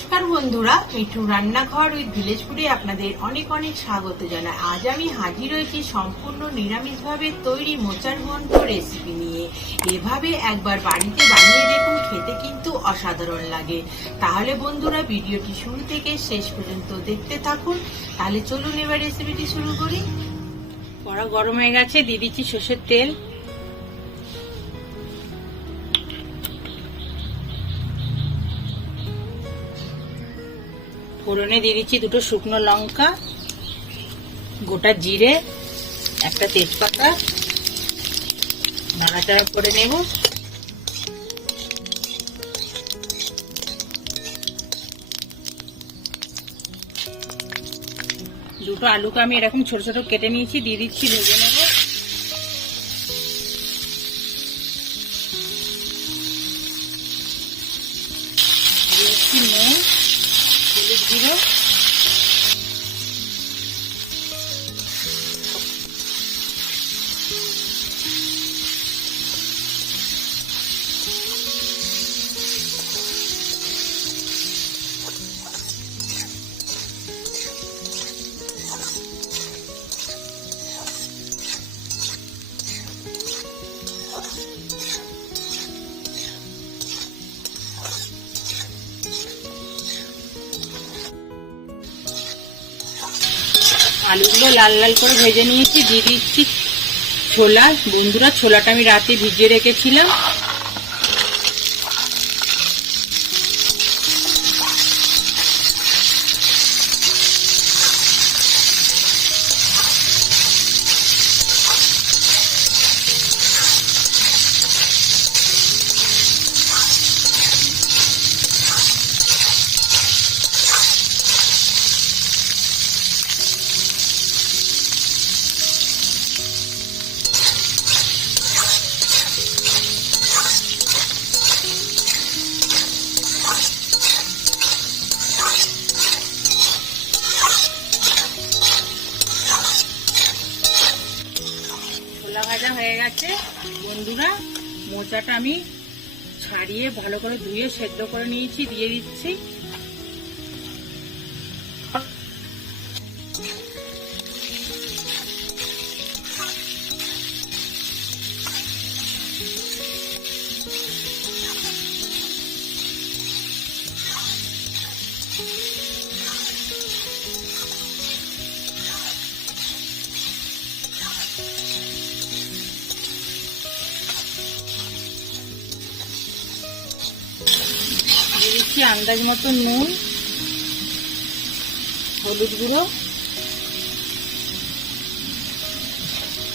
নমস্কার বন্ধুরা, মিঠু রান্নাঘর উইথ ভিলেজ ফুডে আপনাদের অনেক অনেক স্বাগত জানাই। আজ আমি হাজির হয়েছি সম্পূর্ণ নিরামিষভাবে তৈরি মোচার ঘন্ট রেসিপি নিয়ে। এভাবে একবার বাড়িতে বানিয়ে দেখুন, খেতে কিন্তু অসাধারণ লাগে। তাহলে বন্ধুরা ভিডিওটি শুরু থেকে শেষ পর্যন্ত দেখতে থাকুন। তাহলে চলুন এবার রেসিপিটি শুরু করি। কড়া গরম হয়ে গেছে, দিয়ে দিচ্ছি সর্ষের তেল। ফোড়নে দিয়ে দিচ্ছি দুটো শুকনো লঙ্কা, গোটা জিরে, একটা তেজপাতা, নাড়াচাড়া করে নেব। দুটো আলুকে আমি এরকম ছোট ছোট কেটে নিয়েছি, দিয়ে দিচ্ছি, ভেজে নেব। দিয়ে দিচ্ছি নুন, হলুদ গুঁড়ো, আলুগুলো লাল লাল করে ভেজে নিয়েছি। দিয়ে দিচ্ছি ছোলা। বন্ধুরা, ছোলাটা আমি রাতে ভিজিয়ে রেখেছিলাম। ছোলা ভাজা হয়ে গেছে। বন্ধুরা, মোচাটা আমি ছাড়িয়ে ভালো করে ধুয়ে সেদ্ধ করে নিয়েছি, দিয়ে দিচ্ছি। দিয়ে দিচ্ছি আন্দাজ মতো নুন, হলুদ গুঁড়ো,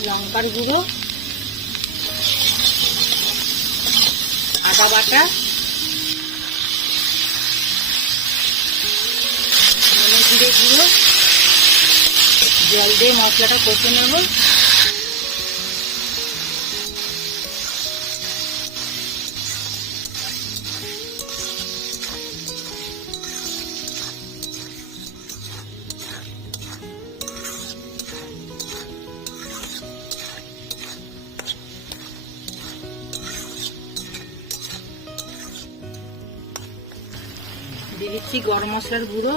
লঙ্কার গুঁড়ো, আদা বাটা, ধনে জিরে গুঁড়ো। জল দিয়ে মশলাটা কষে নেব। দিয়ে দিচ্ছি গরম মশলার গুঁড়ো,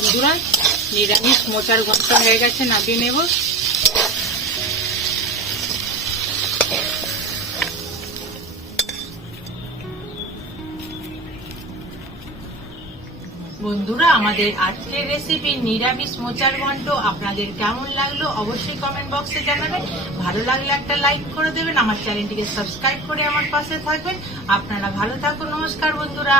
বন্ধুরা নিরামিষ মোচার ঘন্ট হয়ে গেছে, নামিয়ে নেব। বন্ধুরা, আমাদের আজকের রেসিপি নিরামিষ মোচার ঘন্ট আপনাদের কেমন লাগলো অবশ্যই কমেন্ট বক্সে জানাবেন। ভালো লাগলে একটা লাইক করে দেবেন, আমার চ্যানেলটিকে সাবস্ক্রাইব করে আমার পাশে থাকবেন। আপনারা ভালো থাকুন। নমস্কার বন্ধুরা।